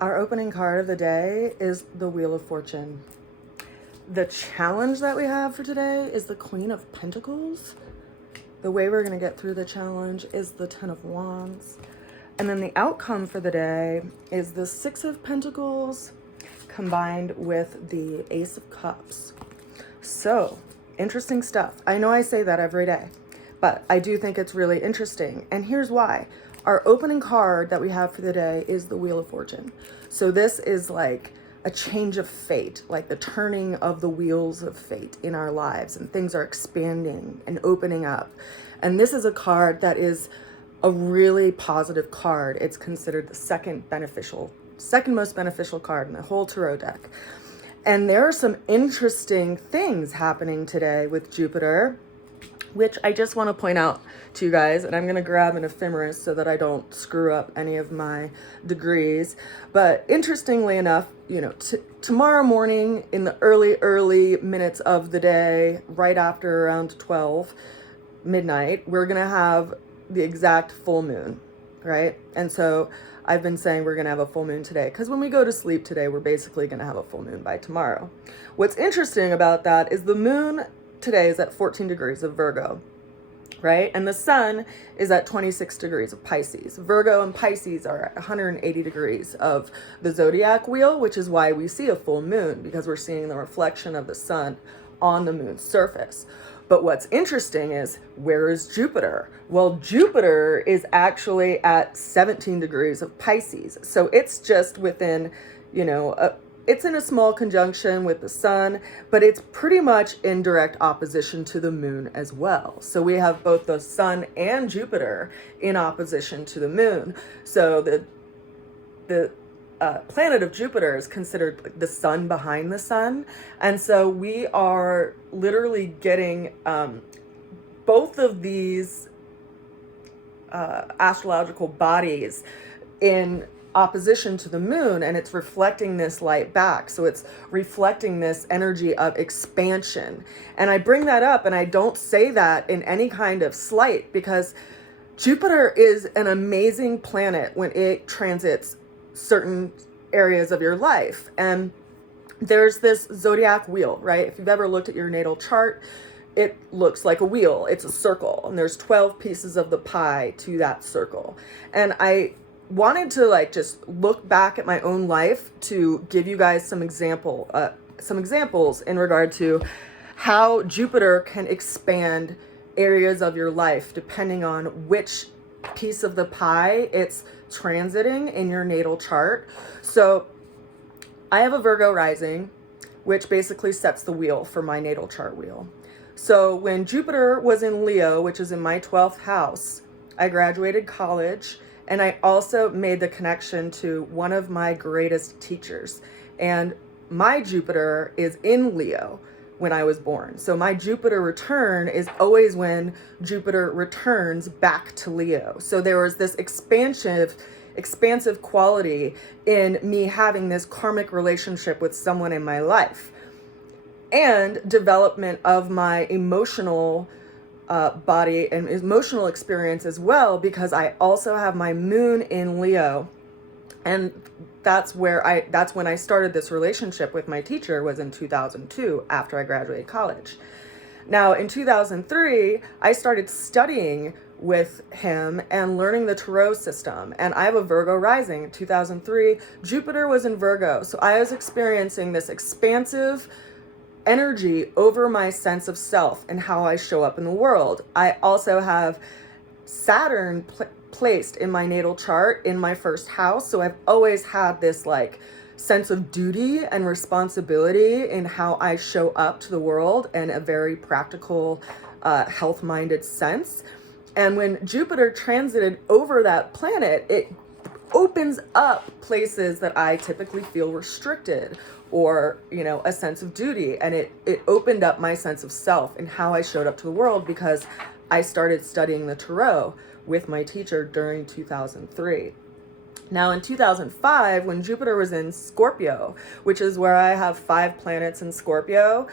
Our opening card of the day is the Wheel of Fortune. The challenge that we have for today is the Queen of Pentacles. The way we're going to get through the challenge is the Ten of Wands. And then the outcome for the day is the Six of Pentacles combined with the Ace of Cups. So, interesting stuff. I know I say that every day, but I do think it's really interesting. And here's why. Our opening card that we have for the day is the Wheel of Fortune. So this is like a change of fate, like the turning of the wheels of fate in our lives, and things are expanding and opening up. And this is a card that is a really positive card. It's considered the second most beneficial card in the whole tarot deck. And there are some interesting things happening today with Jupiter, which I just want to point out to you guys, and I'm going to grab an ephemeris so that I don't screw up any of my degrees. But interestingly enough, you know, tomorrow morning in the early minutes of the day, right after around 12 midnight, we're going to have the exact full moon, right? And so I've been saying we're going to have a full moon today because when we go to sleep today, we're basically going to have a full moon by tomorrow. What's interesting about that is the moon today is at 14 degrees of Virgo, right? And the sun is at 26 degrees of Pisces. Virgo and Pisces are at 180 degrees of the zodiac wheel, which is why we see a full moon, because we're seeing the reflection of the sun on the moon's surface. But what's interesting is, where is Jupiter? Well, Jupiter is actually at 17 degrees of Pisces. So it's just within, you know, it's in a small conjunction with the sun, but it's pretty much in direct opposition to the moon as well. So we have both the sun and Jupiter in opposition to the moon. So the planet of Jupiter is considered the sun behind the sun. And so we are literally getting both of these astrological bodies in opposition to the moon, and it's reflecting this light back. So it's reflecting this energy of expansion. And I bring that up, and I don't say that in any kind of slight, because Jupiter is an amazing planet when it transits certain areas of your life. And there's this zodiac wheel, right? If you've ever looked at your natal chart, it looks like a wheel. It's a circle, and there's 12 pieces of the pie to that circle. And I wanted to like just look back at my own life to give you guys some examples in regard to how Jupiter can expand areas of your life depending on which piece of the pie it's transiting in your natal chart. So I have a Virgo rising, which basically sets the wheel for my natal chart wheel. So when Jupiter was in Leo, which is in my 12th house, I graduated college. And I also made the connection to one of my greatest teachers. And my Jupiter is in Leo when I was born. So my Jupiter return is always when Jupiter returns back to Leo. So there was this expansive quality in me having this karmic relationship with someone in my life. And development of my emotional body and emotional experience as well, because I also have my moon in Leo. And that's when I started this relationship with my teacher, was in 2002 after I graduated college. Now in 2003, I started studying with him and learning the tarot system. And I have a Virgo rising. In 2003, Jupiter was in Virgo. So I was experiencing this expansive energy over my sense of self and how I show up in the world. I also have Saturn placed in my natal chart in my first house. So I've always had this like sense of duty and responsibility in how I show up to the world in a very practical, health-minded sense. And when Jupiter transited over that planet, it opens up places that I typically feel restricted, or, you know, a sense of duty. And it opened up my sense of self and how I showed up to the world, because I started studying the tarot with my teacher during 2003. Now in 2005, when Jupiter was in Scorpio, which is where I have 5 planets in Scorpio,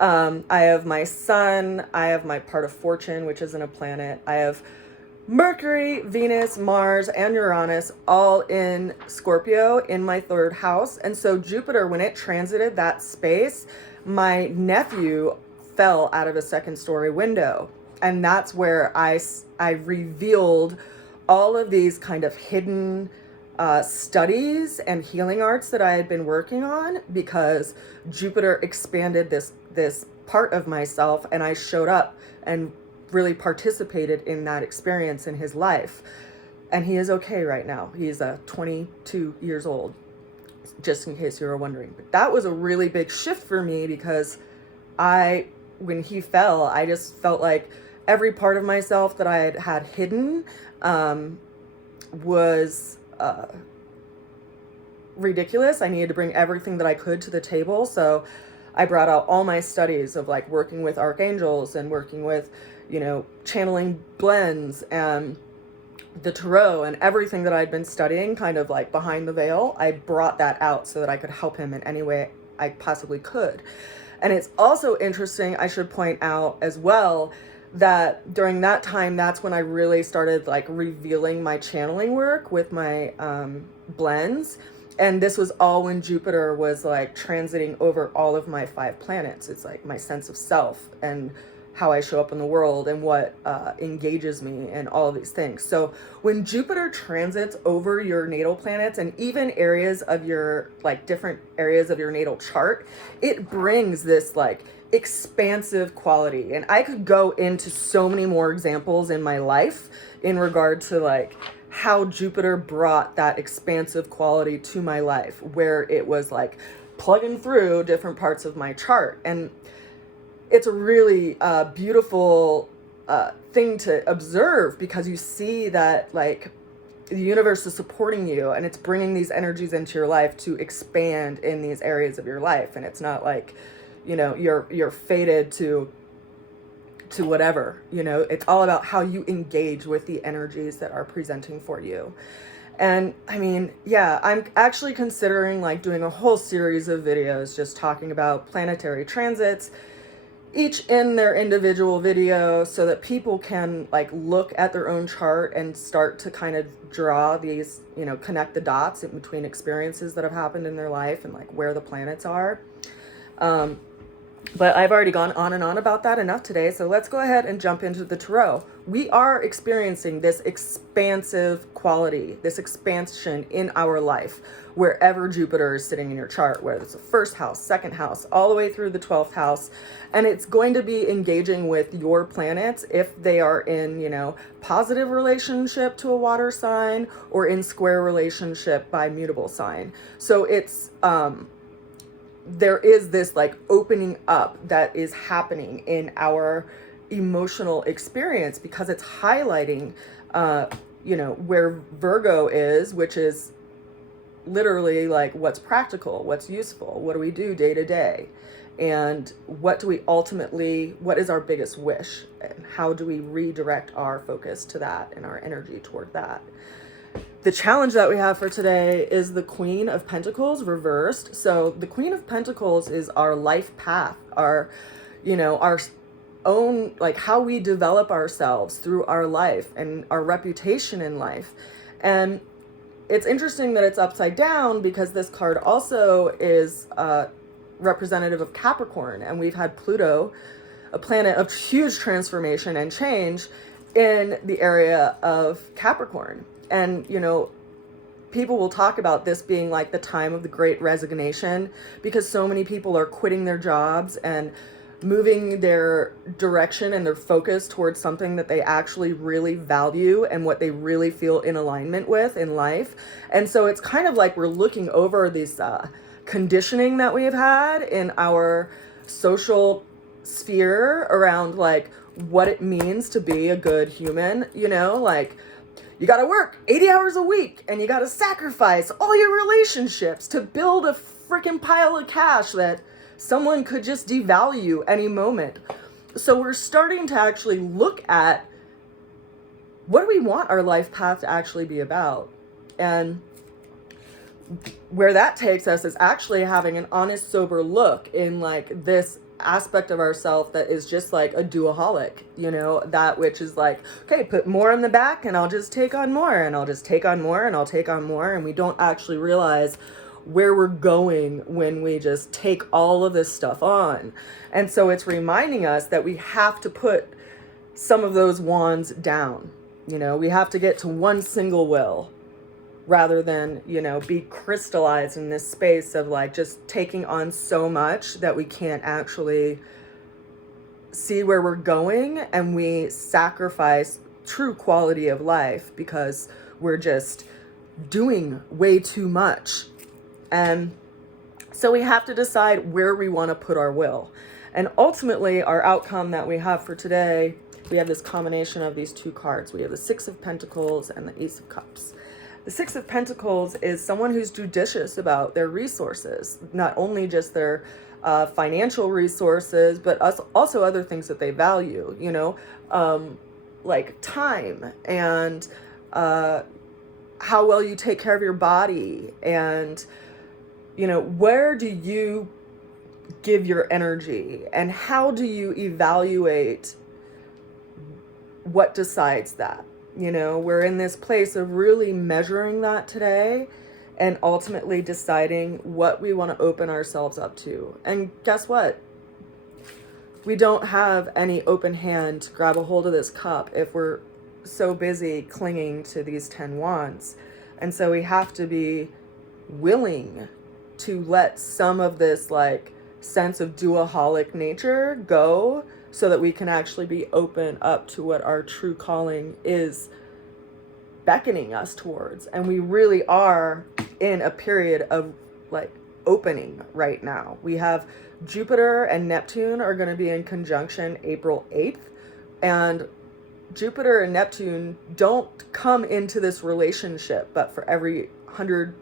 I have my sun, I have my part of fortune, which isn't a planet, I have Mercury, Venus, Mars, and Uranus all in Scorpio in my 3rd house. And so Jupiter, when it transited that space, my nephew fell out of a 2nd-story window. And that's where I revealed all of these kind of hidden studies and healing arts that I had been working on, because Jupiter expanded this part of myself, and I showed up and really participated in that experience in his life. And he is okay right now. He's 22 years old, just in case you were wondering. But that was a really big shift for me, because when he fell, I just felt like every part of myself that I had hidden was ridiculous. I needed to bring everything that I could to the table. So I brought out all my studies of like working with archangels and working with, channeling blends and the tarot and everything that I'd been studying kind of like behind the veil. I brought that out so that I could help him in any way I possibly could. And it's also interesting, I should point out as well, that during that time, that's when I really started like revealing my channeling work with my blends. And this was all when Jupiter was like transiting over all of my 5 planets. It's like my sense of self and how I show up in the world and what engages me and all of these things. So when Jupiter transits over your natal planets and even areas of your, like different areas of your natal chart, it brings this like expansive quality. And I could go into so many more examples in my life in regard to like how Jupiter brought that expansive quality to my life, where it was like plugging through different parts of my chart. And it's a really beautiful thing to observe, because you see that like the universe is supporting you and it's bringing these energies into your life to expand in these areas of your life. And it's not like, you're fated to whatever, it's all about how you engage with the energies that are presenting for you. And I mean, yeah, I'm actually considering like doing a whole series of videos just talking about planetary transits, each in their individual video, so that people can like look at their own chart and start to kind of draw these, connect the dots in between experiences that have happened in their life and like where the planets are. But I've already gone on and on about that enough today, so let's go ahead and jump into the tarot. We are experiencing this expansive quality, this expansion in our life, wherever Jupiter is sitting in your chart, whether it's the 1st house, 2nd house, all the way through the 12th house. And it's going to be engaging with your planets if they are in, positive relationship to a water sign or in square relationship by mutable sign. So it's, there is this like opening up that is happening in our emotional experience, because it's highlighting, where Virgo is, which is literally like what's practical, what's useful, what do we do day to day, and what is our biggest wish, and how do we redirect our focus to that and our energy toward that. The challenge that we have for today is the Queen of Pentacles reversed. So the Queen of Pentacles is our life path, our own, like how we develop ourselves through our life and our reputation in life. And it's interesting that it's upside down, because this card also is representative of Capricorn. And we've had Pluto, a planet of huge transformation and change, in the area of Capricorn. And, people will talk about this being like the time of the Great Resignation, because so many people are quitting their jobs and moving their direction and their focus towards something that they actually really value and what they really feel in alignment with in life. And so it's kind of like we're looking over this conditioning that we've had in our social sphere around like what it means to be a good human, like you got to work 80 hours a week and you got to sacrifice all your relationships to build a freaking pile of cash that someone could just devalue any moment. So we're starting to actually look at what do we want our life path to actually be about? And where that takes us is actually having an honest, sober look in like this aspect of ourself that is just like a duaholic, you know, that which is like, okay, put more in the back and I'll just take on more, and I'll just take on more, and I'll take on more. And we don't actually realize where we're going when we just take all of this stuff on. And so it's reminding us that we have to put some of those wands down. You know, we have to get to one single will, rather than, you know, be crystallized in this space of like just taking on so much that we can't actually see where we're going, and we sacrifice true quality of life because we're just doing way too much. And so we have to decide where we want to put our will. And ultimately, our outcome that we have for today, we have this combination of these two cards. We have the Six of Pentacles and the Ace of Cups. The Six of Pentacles is someone who's judicious about their resources, not only just their financial resources, but also other things that they value, you know, like time and how well you take care of your body, and, you know, where do you give your energy, and how do you evaluate what decides that? You know, we're in this place of really measuring that today, and ultimately deciding what we want to open ourselves up to. And guess what? We don't have any open hand to grab a hold of this cup if we're so busy clinging to these 10 wands. And so we have to be willing to let some of this like sense of duaholic nature go, so that we can actually be open up to what our true calling is beckoning us towards. And we really are in a period of like opening right now. We have Jupiter and Neptune are going to be in conjunction April 8th. And Jupiter and Neptune don't come into this relationship but for every 100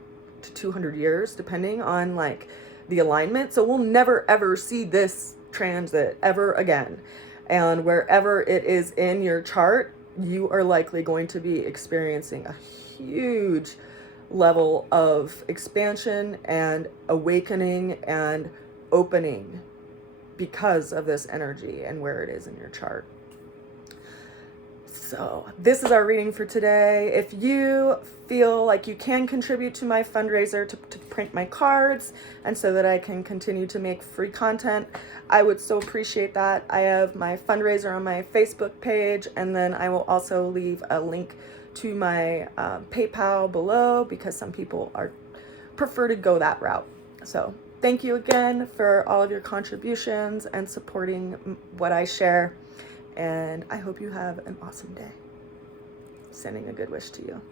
to 200 years, depending on like the alignment. So we'll never ever see this transit ever again. And wherever it is in your chart, you are likely going to be experiencing a huge level of expansion and awakening and opening because of this energy and where it is in your chart. So this is our reading for today. If you feel like you can contribute to my fundraiser to print my cards, and so that I can continue to make free content, I would so appreciate that. I have my fundraiser on my Facebook page, and then I will also leave a link to my PayPal below, because some people prefer to go that route. So thank you again for all of your contributions and supporting what I share. And I hope you have an awesome day. Sending a good wish to you.